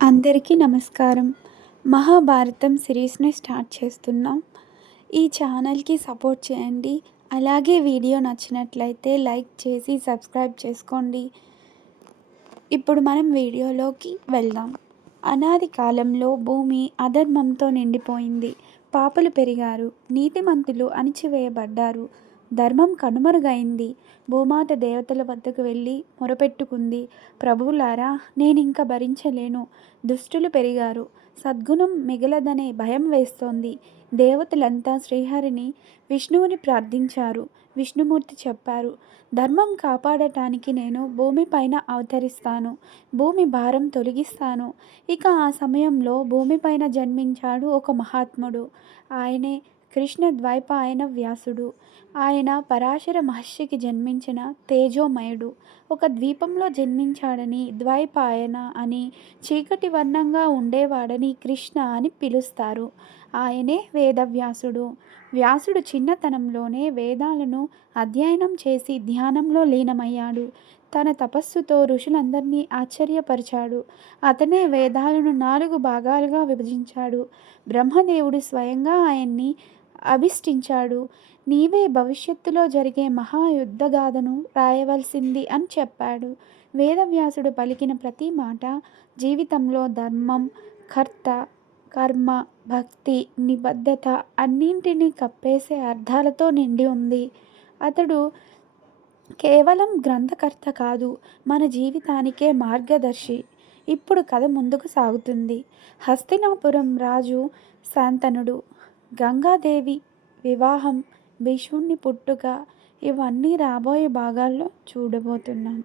అందరికీ నమస్కారం. మహాభారతం సిరీస్ని స్టార్ట్ చేస్తున్నాం. ఈ ఛానల్కి సపోర్ట్ చేయండి. అలాగే వీడియో నచ్చినట్లయితే లైక్ చేసి సబ్స్క్రైబ్ చేసుకోండి. ఇప్పుడు మనం వీడియోలోకి వెళ్దాం. అనాది కాలంలో భూమి అధర్మంతో నిండిపోయింది. పాపలు పెరిగారు. నీతిమంతులు అణిచివేయబడ్డారు. ధర్మం కనుమరుగైంది. భూమాత దేవతల వద్దకు వెళ్ళి మొరపెట్టుకుంది. ప్రభువులారా నేనింక భరించలేను. దుష్టులు పెరిగారు. సద్గుణం మిగలదనే భయం వేస్తోంది. దేవతలంతా శ్రీహరిని విష్ణువుని ప్రార్థించారు. విష్ణుమూర్తి చెప్పారు ధర్మం కాపాడటానికి నేను భూమిపైన అవతరిస్తాను. భూమి భారం తొలగిస్తాను. ఇక ఆ సమయంలో భూమిపైన జన్మించాడు ఒక మహాత్ముడు. ఆయనే కృష్ణ ద్వైపాయన వ్యాసుడు. ఆయన పరాశర మహర్షికి జన్మించిన తేజోమయుడు. ఒక ద్వీపంలో జన్మించాడని ద్వైపాయన అని చీకటి వర్ణంగా ఉండేవాడని కృష్ణ అని పిలుస్తారు. ఆయనే వేదవ్యాసుడు. వ్యాసుడు చిన్నతనంలోనే వేదాలను అధ్యయనం చేసి ధ్యానంలో లీనమయ్యాడు. తన తపస్సుతో ఋషులందరినీ ఆశ్చర్యపరిచాడు. అతనే వేదాలను నాలుగు భాగాలుగా విభజించాడు. బ్రహ్మదేవుడు స్వయంగా ఆయన్ని అభిష్టించాడు. నీవే భవిష్యత్తులో జరిగే మహాయుద్ధగాథను రాయవలసింది అని చెప్పాడు. వేదవ్యాసుడు పలికిన ప్రతి మాట జీవితంలో ధర్మం కర్త కర్మ భక్తి నిబద్ధత అన్నింటినీ కప్పేసే అర్థాలతో నిండి ఉంది. అతడు కేవలం గ్రంథకర్త కాదు మన జీవితానికే మార్గదర్శి. ఇప్పుడు కథ ముందుకు సాగుతుంది. హస్తినాపురం రాజు శాంతనుడు గంగాదేవి వివాహం భీష్ముని పుట్టుక ఇవన్నీ రాబోయే భాగాల్లో చూడబోతున్నాం.